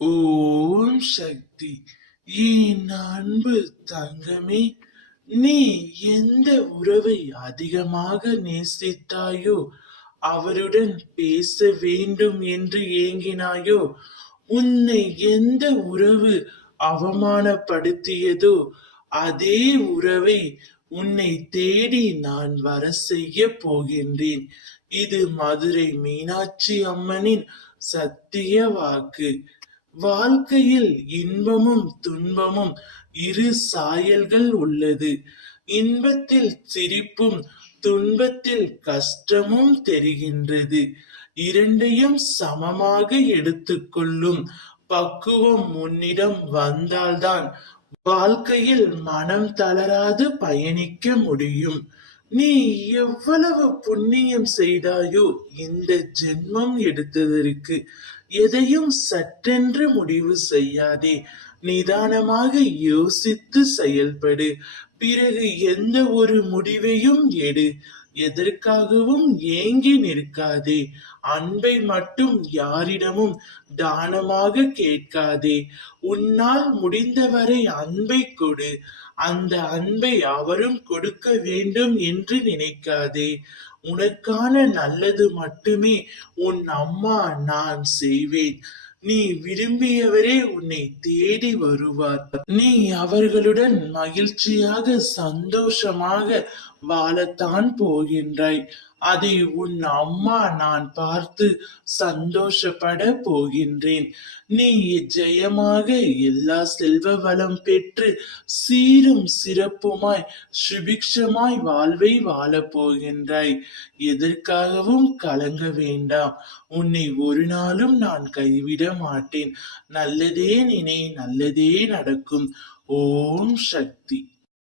ஓம் சக்தி. என் அன்பு தங்கமே, நீ எந்த உறவை அதிகமாக நேசித்தாயோ, அவருடன் பேச வேண்டும் என்று ஏங்கினாயோ, உன்னை எந்த உறவு அவமானப்படுத்தியதோ அதே உறவை உன்னை தேடி நான் வர செய்ய போகின்றேன். இது மதுரை மீனாட்சி அம்மனின் சத்திய வாக்கு. வாழ்க்கையில் இன்பமும் துன்பமும் இரு சாயல்கள் உள்ளது. இன்பத்தில் சிரிப்பும் துன்பத்தில் கஷ்டமும் தெரிகின்றது. இரண்டையும் சமமாக எடுத்துக்கொள்ளும் பக்குவம் உன்னிடம் வந்தால்தான் வாழ்க்கையில் மனம் தளராது பயணிக்க முடியும். நீ எவ்வளவு புண்ணியம் செய்தாயோ இந்த ஜென்மம் எடுத்ததற்கு. எதையும் சட்டென்று முடிவு செய்யாதே. நிதானமாக யோசித்து செயல்படு. பிறகு எந்த ஒரு முடிவையும் எடு. எதற்காகவும் ஏங்கி நிற்காதே. அன்பை மட்டும் யாரிடமும் தானமாக கேட்காதே. உன்னால் முடிந்தவரை அன்பை கொடு. அந்த அன்பை அவரும் கொடுக்க வேண்டும் என்று நினைக்காதே. உனக்கான நல்லது மட்டுமே உன் அம்மா நான் செய்வேன். நீ விரும்பியவரே உன்னை தேடி வருவார். நீ அவர்களுடன் மகிழ்ச்சியாக சந்தோஷமாக வாழத்தான் போகின்றாய். அதை உன் அம்மா நான் பார்த்து சந்தோஷப்பட போகின்றேன். நீ ஜெயமாக எல்லா செல்வ வளம் பெற்று சீரும் சிறப்புமாய் சுபிக்ஷமாய் வாழ்வை வாழப் போகின்றாய். எதற்காகவும் கலங்க வேண்டாம். உன்னை ஒரு நாளும் நான் கைவிட மாட்டேன். நல்லதே நினை, நல்லதே நடக்கும். ஓம் சக்தி.